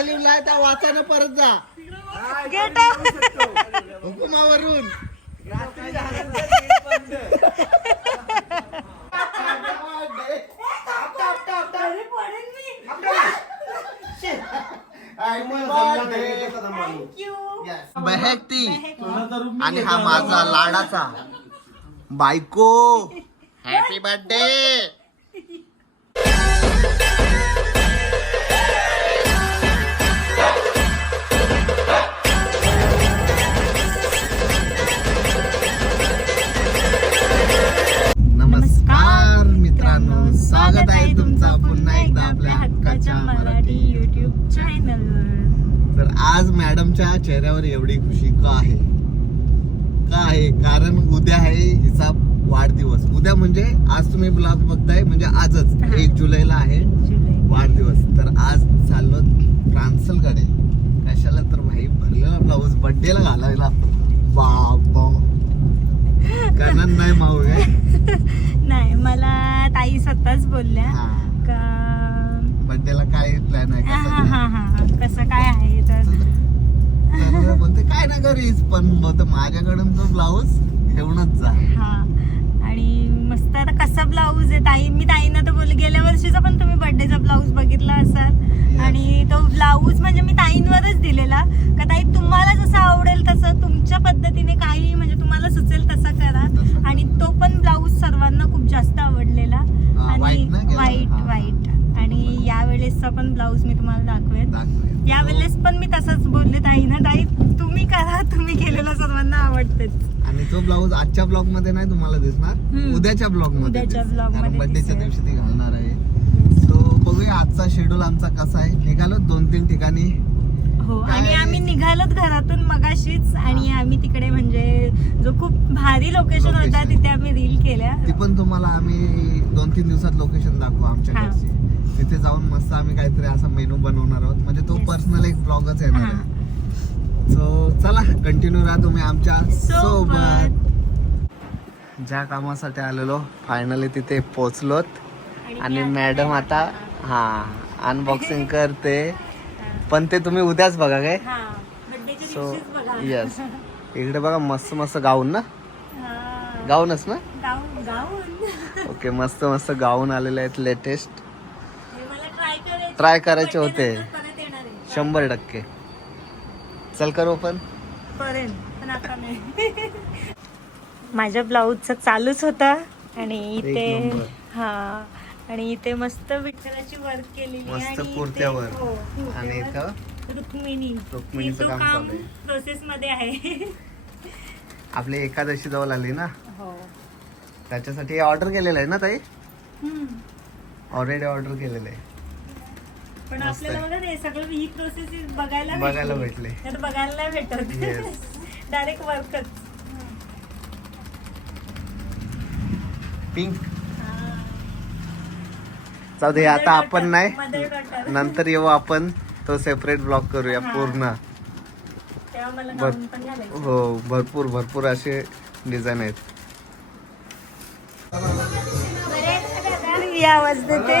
लिहिलाय त्या वाचानं परत जा. गेट हुकुमावरून. बहेकती. आणि हा माझा लाडाचा. बायको. हॅपी बर्थडे स्वागत आहे तुमचं पुन्हा एकदा आपल्या हक्काच्या मराठी युट्यूब चॅनलवर तर आज मॅडमच्या चेहऱ्यावर एवढी खुशी का आहे? का आहे? कारण उद्या आहे हिचा वाढदिवस. उद्या म्हणजे आज तुम्ही ब्लॉग बघताय म्हणजे आजच. एक जुलैला आहे वाढदिवस. तर आज चाललो फ्रान्सलकडे कशाला तर भाई भरलेला ब्लाऊज बर्थडेला घालायला. बाबा. कारण नाही माऊ आहे नाही मला ताई स्वतःच बोलल्या. का बर्थडेला काय प्लॅन आहे? हा कसं हा हा हा कसं काय आहे तर? बोलते काय ना करीस पण बोलते माझ्याकडून तो ब्लाऊज घेऊनच जा. हा. आता कसा ब्लाऊज आहे ताई? मी ताईंना तर बोलले गेल्या वर्षीचा पण तुम्ही बर्थडेचा ब्लाऊज बघितला असाल. आणि तो ब्लाऊज म्हणजे मी ताईंवरच दिलेला. का ताई तुम्हाला जसं आवडेल तसं तुमच्या पद्धतीने काही म्हणजे तुम्हाला सुचेल तसा करा. आणि तो पण ब्लाऊज सर्वांना खूप जास्त आवडलेला. आणि ना? वाईट. वाईट आणि यावेळेसचा पण ब्लाऊज मी तुम्हाला दाखवेन. यावेळेस पण मी तसंच बोलले ताईना ताई तुम्ही करा. तुम्ही केलेलं सर्वांना आवडतेच. आणि तो ब्लाऊज आजच्या ब्लॉगमध्ये नाही तुम्हाला दिसणार. उद्याच्या ब्लॉगमध्ये बर्थडेच्या. दिवशी ती घालणार आहे सो बघूया आजचा शेड्यूल आमचा कसा आहे निघालो दोन तीन ठिकाणी हो? आणि आम्ही निघालोत घरातून मगाशीच आणि आम्ही तिकडे म्हणजे जो खूप भारी लोकेशन होता. तिथे आम्ही रील केल्या ती पण तुम्हाला आम्ही दोन तीन दिवसात लोकेशन दाखवू आमच्या तिथे जाऊन मस्त आम्ही काहीतरी असा मेनू बनवणार आहोत म्हणजे तो. पर्सनल एक ब्लॉगच येणार. आहे सो चला कंटिन्यू राहा तुम्ही आमच्यासोबत. ज्या कामासाठी आलेलो फायनली तिथे पोचलोत आणि मॅडम आता हा अनबॉक्सिंग करते. पण ते तुम्ही उद्याच बघा काय? हा, सो. यस इकडे बघा मस्त मस्त गाऊन ना? हा. गाऊनच ना? ओके मस्त मस्त गाऊन आलेले आहेत लेटेस्ट ट्राय करायचे होते. शंभर टक्के. चल करू करेन पण आता नाही माझ्या ब्लाऊजचं चालूच होता आणि इथे. हा आणि इथे मस्त विठ्ठलाची वर्क केलेली मस्त आणि इथे- कुर्त्यावर. हो, आणि इथं रुक्मिणी रुक्मिणीचं काम काम चालू आहे. प्रोसेस मध्ये आहे आपली एकादशी जवळ आली ना हो त्याच्यासाठी ऑर्डर केलेलं आहे ना ताई हम्म. ऑलरेडी ऑर्डर केलेलं आहे पण आपल्याला. बघा ते सगळं ही प्रोसेस बघायला बघायला भेटली. नाहीतर बघायला नाही भेटत. डायरेक्ट वर्कच पिंक जाऊ दे आता आपण नाही. नंतर येऊ आपण. तो सेपरेट ब्लॉग करूया हा. पूर्ण. हो भरपूर भरपूर असे डिझाईन आहेत. ही आवाज देते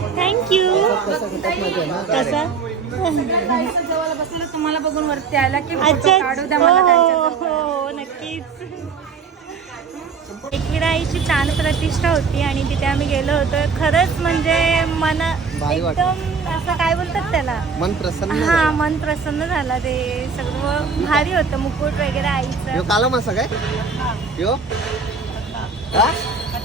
थँक्यू कसा? तुम्हाला बघून वरती आला की अच्छा हो हो. हो नक्कीच. एकविराईची प्राण प्रतिष्ठा होती आणि तिथे आम्ही गेलो होतो. खरंच म्हणजे मन. एकदम असं काय बोलतात त्याला? मन प्रसन्न हा. मन प्रसन्न झाला ते सगळं. भारी होतं मुकुट वगैरे आईचं. यो काला मासा काय?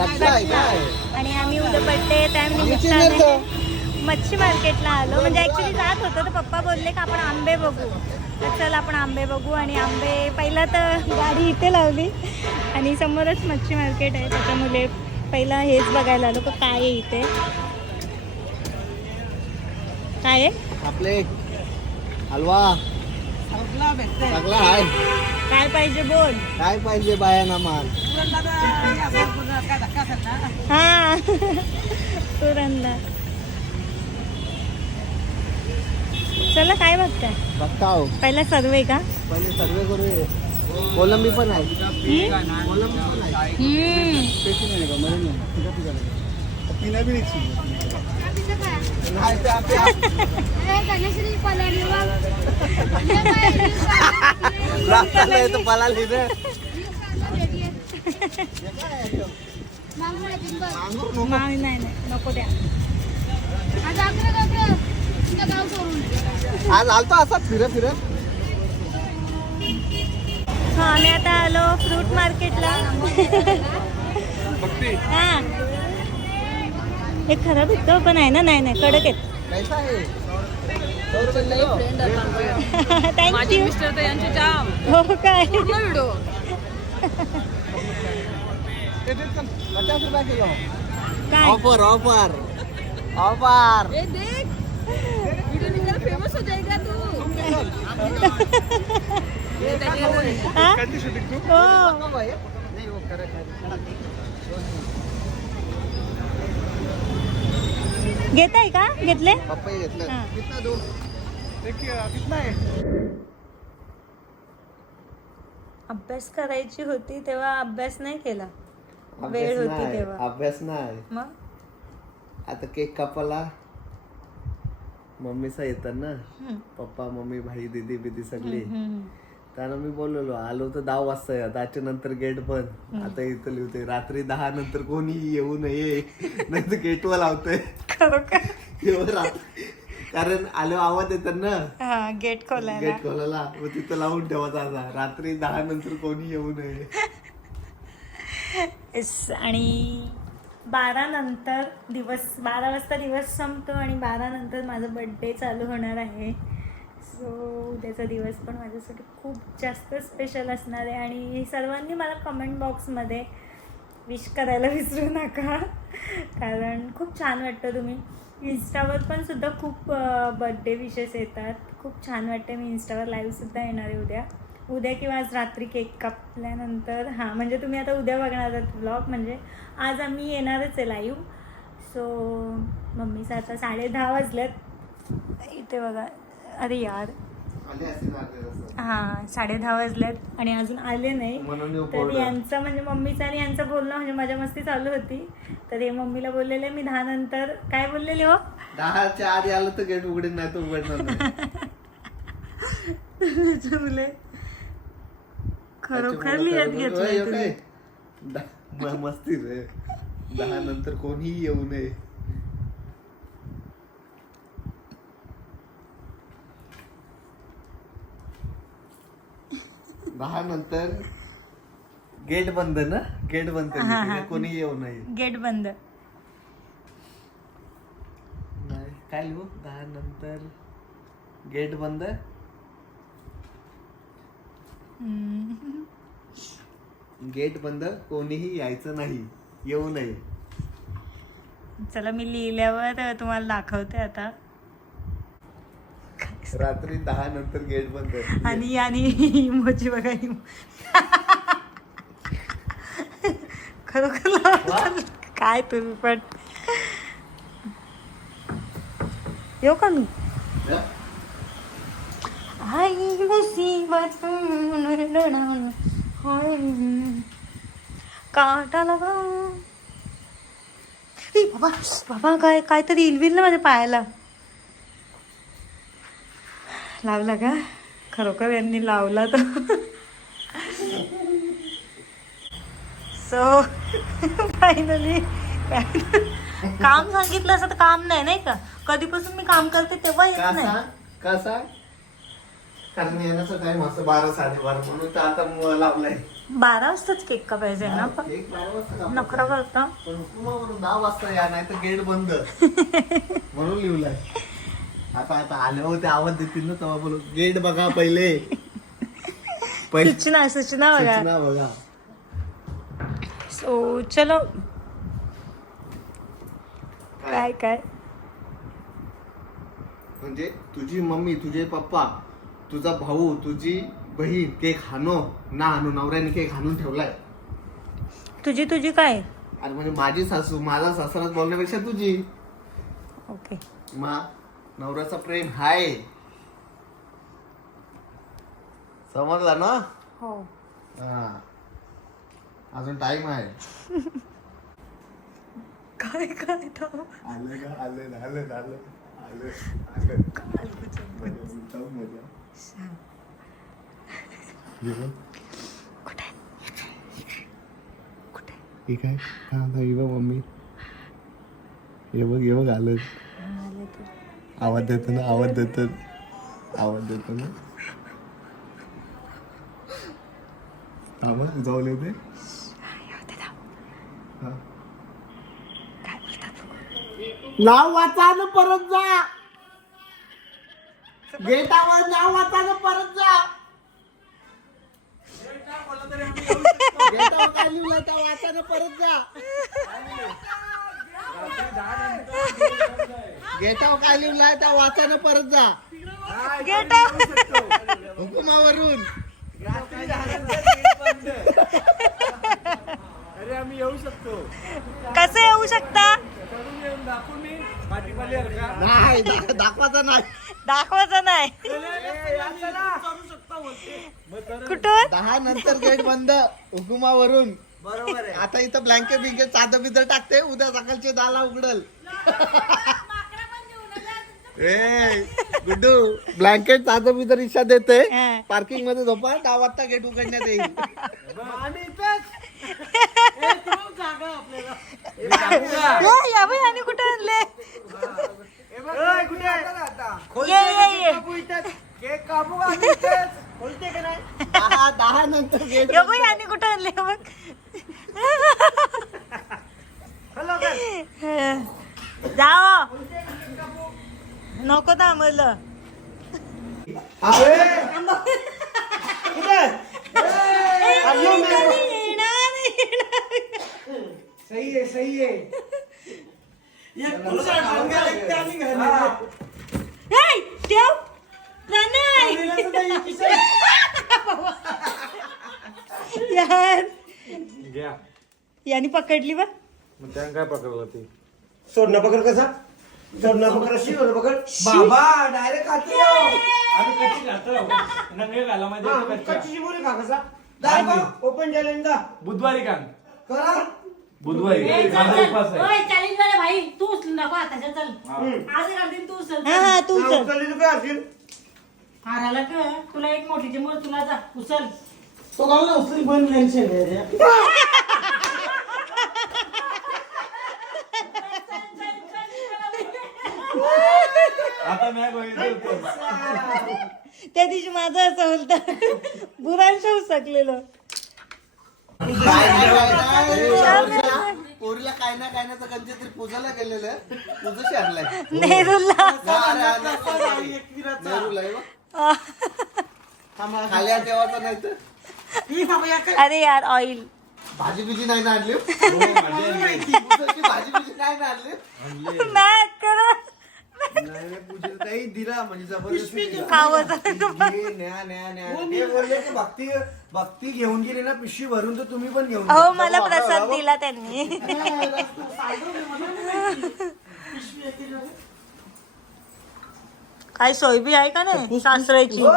आणि आम्ही उद्या बड्डे त्या आम्ही चिरतो. निमित्ताने मच्छी मार्केटला आलो. म्हणजे ऍक्च्युली जात होतो तर पप्पा बोलले की आपण आंबे बघू. तर चल आपण आंबे बघू. आणि आंबे पहिला तर गाडी इथे लावली. आणि समोरच मच्छी मार्केट आहे. त्याच्यामुळे पहिला हेच बघायला आलो. का काय आहे इथे? काय आहे? आपले हलवा. सगळा आहे. काय पाहिजे बोल. काय पाहिजे बायाना माल? हा तुरंदा चला काय बघताय? बघता हो. पहिला सर्वे का? पहिले सर्वे करू कोलंबी पण आहे. कोलंबी पण आहे. हम्म. नाही नाही नाही नाही, नको द्या आज आलतो असा फिरत फिरत हा आम्ही आता आलो फ्रूट मार्केटला हा. हे खराब इतकं पण आहे ना? नाही नाही कडक आहेत. थँक्यू हो काय? काय? Offer offer. ऑफर. फेमस हो? जाएगा तू? हा? Correct आहे. घेताय का? घेतले? हा. अभ्यास करायची होती तेव्हा अभ्यास नाही केला. अभ्यास वेळ होती नाही, तेव्हा. अभ्यास नाही. मग? आता केक कापाला. मम्मीचा येतात ना. हम्म. पप्पा मम्मी भाई दीदी बिदी सगळी. हम्म. त्यांना मी बोलवलो आलो तर दहा वाजता या दहाच्या नंतर गेट बंद. आता इथं लिहते रात्री दहा नंतर कोणी येऊ नये नाही तर गेटवर लावतोय. कारण आलो आवाज येतात ना. हा गेट खोलायला. गेट खोलायला. मग तिथं लावून ठेवायचा असा रात्री दहा नंतर कोणी येऊ नये. आणि बारा नंतर दिवस बारा वाजता दिवस संपतो आणि बारा नंतर माझा बड्डे चालू होणार आहे. सो उद्याचा दिवस पण माझ्यासाठी खूप जास्त स्पेशल असणार आहे. आणि सर्वांनी मला कमेंट बॉक्समध्ये विश करायला विसरू नका. कारण खूप छान वाटतं तुम्ही. इन्स्टावर पण सुद्धा खूप बड्डे विशेस येतात. खूप छान वाटते मी इन्स्टावर लाईव्हसुद्धा येणार आहे उद्या. उद्या किंवा आज रात्री केक कापल्यानंतर. हां म्हणजे तुम्ही आता उद्या बघणार आहात ब्लॉग म्हणजे आज आम्ही येणारच आहे लाईव्ह सो मम्मीचं आता साडे दहा वाजल्यात इथे बघा. अरे यार. हां साडे दहा वाजल्यात आणि अजून आले नाही. तर. यांचं म्हणजे मम्मीचं आणि यांचं बोलणं म्हणजे माझ्या मस्ती चालू होती. तर हे मम्मीला बोललेले मी दहा नंतर काय बोललेले हो? दहाच्या आधी आलं तर गेट उघडेन नाही तर उघडणार खरोखर लिहत घेतलं मस्ती रे. दहा नंतर कोणीही येऊ नये. दहा नंतर गेट बंद ना? गेट बंद केली हा. कोणी येऊ नये. गेट बंद. नाही. काय लिहू? दहा नंतर गेट बंद. हम्म. गेट बंद. कोणीही यायचं नाही. येऊ नये. चला मी लिहिल्यावर तुम्हाला दाखवते आता. रात्री दहा नंतर गेट बंद आणि आणि इमोजी बघा इमो खरोखर लावलं. काय तुम्ही पण. येऊ का मी? आई मुसीबत काटा लगा बाबा बाबा काय काहीतरी इलविल ना माझ्या पायाला. लावला का? खरोखर यांनी लावला तर सो फायनली काम सांगितलं असं तर काम नाही नाही का? कधीपासून मी काम करते तेव्हा येत नाही. कसा कारण येण्याचा टाइम असं बारा साडेबारा म्हणून तर आता लावलाय. बारा वाजताच केक कापायचा आहे ना पण बारा. नखरा करता. दहा वाजता या नाही तर गेट बंद. म्हणून लिवलाय आता आता आले. होते आवाज देतील ना तेव्हा बोलू. गेट बघा पहिले. पहिले सूचना सूचना बघा. सूचना बघा. सो चलो. काय काय? म्हणजे तुझी मम्मी तुझे पप्पा तुझा भाऊ तुझी बहीण केक हानो ना हानो नवऱ्याने केक हाणून ठेवलाय. तुझी तुझी काय? आणि म्हणजे माझी सासू माझा सासराच बोलण्यापेक्षा तुझी. ओके. मा नवऱ्याचा प्रेम हाय. समजला ना? हो. हा. अजून टाइम आहे. काय काय तो? आलं का आलं आलं आलं आलं. आलं जाऊ मजा. हे काय? आता मम्मी. हे बघ हे बघ आलं. आवाज देतो ना आवाज देतो आवाज देतो ना आवाज जाऊ ते नाव वाचा ना परत जा. गेटावर नाव वाचा ना परत जा. गेटावर काय लिहिलं त्या वाचा ना परत जा. गेटावर काय लिहिलंय त्या वाचा ना परत जा. गेट हुकुमावरून. अरे आम्ही येऊ शकतो. कसं येऊ शकता? चढून येऊन दाखवून मी. भाजीपाली हर का? नाही दा- दाखवायचं नाही. दाखवायचं नाही. कुठून? दहा नंतर गेट बंद हुकुमावरून. बरोबर आहे. आता इथं ब्लँकेट बिंकेट चादर बिदर टाकते उद्या सकाळचे दाला उघडल. गुड्डू ब्लँकेट चादर बिदर इच्छा देते. पार्किंगमध्ये झोपा दहा वाजता गेट उघडण्यात येईल. आणि कुठं आणले? दहा नंतर आणि कुठं आणले जाओ. नको थांबलं सही आहे सही आहे. यार. घ्या. यानी पकडली बा. मग त्यानं काय पकडलं ते? सोडणं पकड कसा? पकड अशी सोडणं पकड बाबा डायरेक्ट खातो. आम्ही कच्ची खातो. नंगे घाला माहिती कच्ची बोरी खा कसा. डायरेक्ट ओपन चॅलेंज दा बुधवारी का करा. बुधवारी. चॅलेंज वाला भाई तू उचलून दाखव आताच्या चल आज तू उचल. हा हा तू हा, चल उचलली तू काय असेल? हाराला का तुला एक मोठी चिमूर तुला जा उचल. तो ना उचली पण टेन्शन आता मी बघितलं होतं. त्या दिवशी माझं असं होतं. बुरांश सकलेलं काय. पोरीला ना काय ना तर कंचे तरी पूजाला गेलेलं पूजा शारलाय नेहरूला नेहरूला आहे बा. खाली हात देवाचा नाही तर. अरे यार ऑइल भाजी बिजी नाही ना आणली? पूजाची भाजी बिजी नाही ना आणली? नाही करा. दिला म्हणजे जबरदस्ती दिला. खावं घे, न्या, न्या, न्या. ते बोलले की भक्ती भक्ती घेऊन गेली ना पिशवी भरून तर तुम्ही पण घेऊन हो मला प्रसाद दिला त्यांनी. काय सोयबी आहे का नाही सासऱ्याची? हो,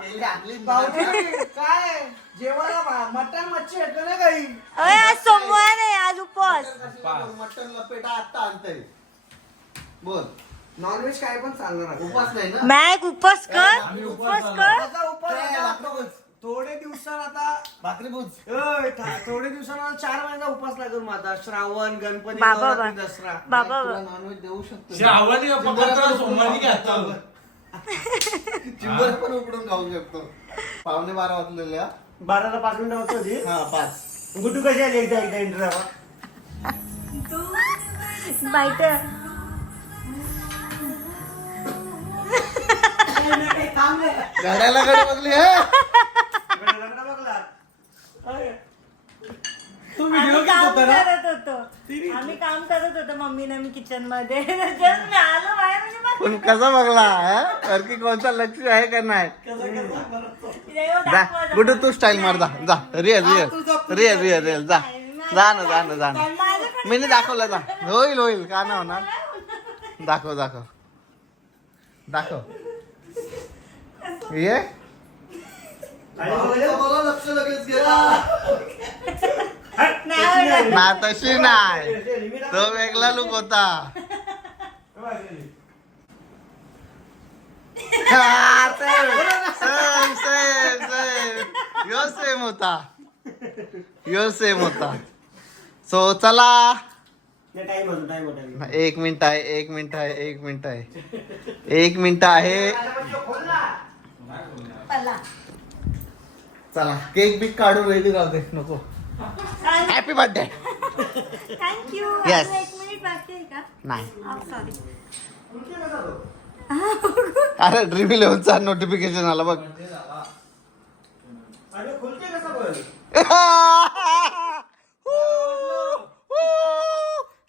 केली आणली भाऊजी, काय जेवायला भा- मटण मच्छी येतं ना काही? अय आज सोमवार आहे आज उपवास. मटन लपेटा आता आणतंय. बोल. नॉनव्हेज काय पण चालणार आहे. उपास नाही ना? मॅक उपवास कर. उपवास कर. लागतं? थोडे दिवसात आता भाकरी था- थोडे दिवसांना चार महिन्याचा उपास लागेल माझा श्रावण गणपती बाबा नवरात्री. दसरा. बाबा तुला नॉनव्हेज देऊ शकतो. श्रावणी पकडतो सोमवारी घ्यायचं. चिंबर पण उकडून खाऊ शकतो. पावणे बारा वाजलेले हा? बाराला पाच मिनिटं होत होती. हा पाच. गुड्डू कशी आली एकदा एकदा इंटरव्ह्यू? माहिती घड्याला घडी बघली हे? आम्ही काम करत होतो. आम्ही काम करत होतो मम्मीने मी किचनमध्ये जस्ट मी आलो बाहेर म्हणजे मग पण कसा बघला हा? की कोणता लक्ष आहे का नाही? देव जा. दाखवा जरा. गुडू तू स्टाईल मार जा. जा. Real real real real real जा. जा. ना जा ना जा ना. मी नाही दाखवलं जा. होईल होईल. का नाही होणार? दाखव दाखव. दाखव. ये. मला लक्ष लगेच गेला नाही आवडत. ना तशी नाही. तो वेगळा लुक होता. Same same same. Yo same होता. यो सेम होता. सो चला. एक मिनिट आहे एक मिनिट आहे एक मिनिट आहे. एक मिनिट आहे. चला केक बिक काढून रेडी राहू दे नको. हॅपी बर्थडे आहे का? नाही. सॉरी अरे ड्रीम इलेव्हनचा नोटिफिकेशन आला बघ अरे खुलते कसा पण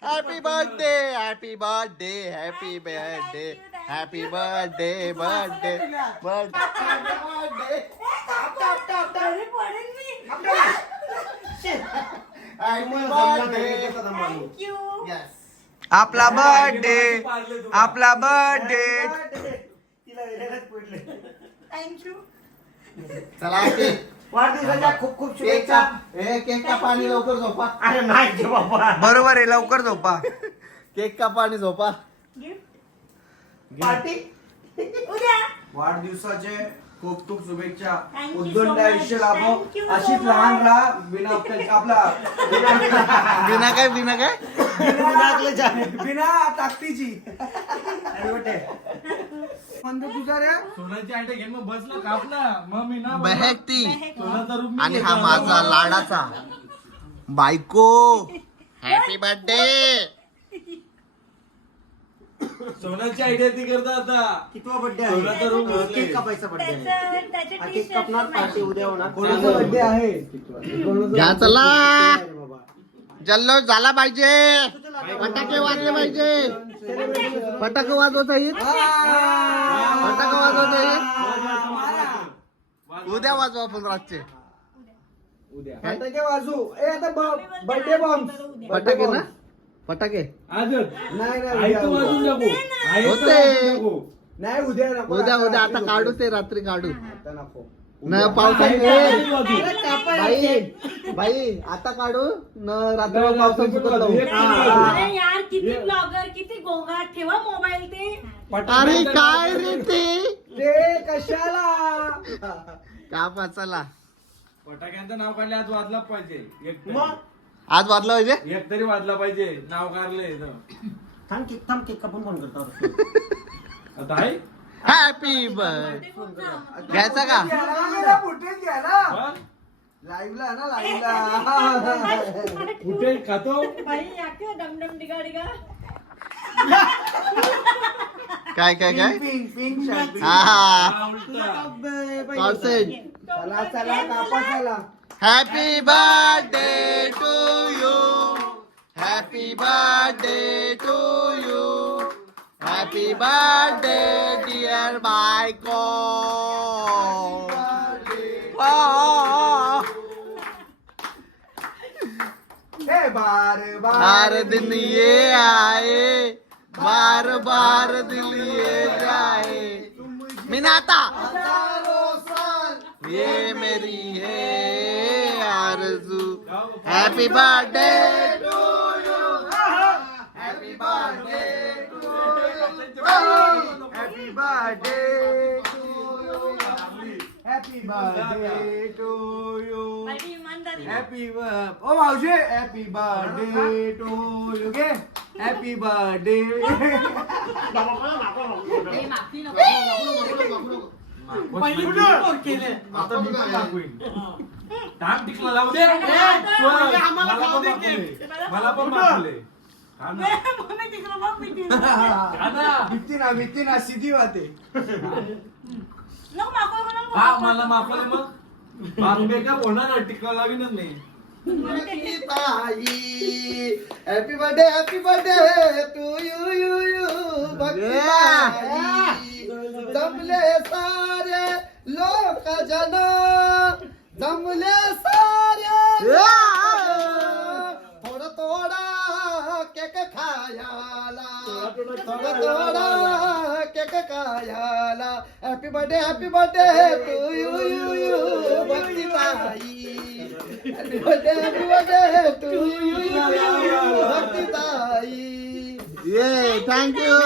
happy birthday happy birthday happy birthday happy birthday birthday birthday. आपला बर्थडे आपला बर्थडे. चला वाढदिवसाच्या खूप खूप केकचा शुभेच्छा. ए केक कापा आणि लवकर झोपा. अरे नाही बाबा. बरोबर आहे लवकर झोपा. केक कापा आणि झोपा? Gift. पार्टी. उद्या. वाढदिवसाचे खूप खूप शुभेच्छा. Thank you so उद्दंड much. आयुष्य लाभो. Thank you so अशीच much. लहान राहा. बिना आपल्या- आपला बिना काय बिना काय? बिना ताकदीची. अरे मोठे. म्हणतो तुझा रे सोन्याची आयटे घेऊन मग बसला कापला. मग मी ना बहकती. सोन्याचा रूप मी आणि हा घेतला. माझा लाडाचा. बायको. हॅपी बर्थडे सोन्याची आयडिया ती करता आता. कितवा बर्थडे सोन्याचा रूप आहे बसलाय. केक कापायचा बर्थडे आहे? त्याचं त्याचे हा कापणार पार्टी उद्या होणार. कोणाचा बर्थडे आहे? घ्या चला. बाबा जल्लोष झाला पाहिजे. फटाके वाजले पाहिजे. फटाके वाजवता येईल फटाके वाजवता येईल उद्या वाजवा. आपण रातचे. उद्या. फटाके वाजू ए आता बर्थडे बॉम्ब फटाके ना? फटाके? नाही आई नाही तू उद्या, वाजून उद्या. नको आई तू होते. वाजून नको. नाही उद्या नको उद्या उद्या आता काढू ते रात्री काढू. आता नको. न आई वाजू. बाई बाई आता काढू. न रात्री नाही, पावसात रात्री सुकत वाजू. एक. अरे यार किती ब्लॉगर किती गोंगाट. ठेवा मोबाईल ते. अरे काय रे ते? ते कशाला? कापा चला फटाक्यांचं नाव काढले आज वाजला पाहिजे. एक. मग? आज वाजला पाहिजे? एक तरी वाजला पाहिजे. नाव काढले थांब केक थांब केक कापून फोन करतो. आता आहे? हॅपी बर्थडे घ्यायचा का? लाईव्हला ना लाईव्हला. कुठे खातो? डिगा काय काय काय? Pink pink shirt. हा हा. हा, उलटा. चला चला कापा चला. Happy birthday to happy birthday dear बायको हे बार बार दिन ये आए बार बार दिल ये जाए। मिनाता ये मेरी है आरज़ू। Happy birthday to you happy birthday happy birthday to you घे हॅपी बर्थडे पहिली बिलबोर्ड केले आता मी पण दाखवीन टाक टिकला लावू दे मला पण दाखवले. भीती ना. भीती ना. सीधी वाते हा. मला माफले मग. माफ बेकार होणार ना टिकला लावीनच नाही happy birthday happy birthday to you you you जमले सारे लोक जन जमले सारे थोडं थोडा केक खायला थोडं थोडा केक खायला happy birthday happy birthday to you you you Bhakti ताई happy birthday happy birthday to you you you Bhakti ताई ये थँक्यू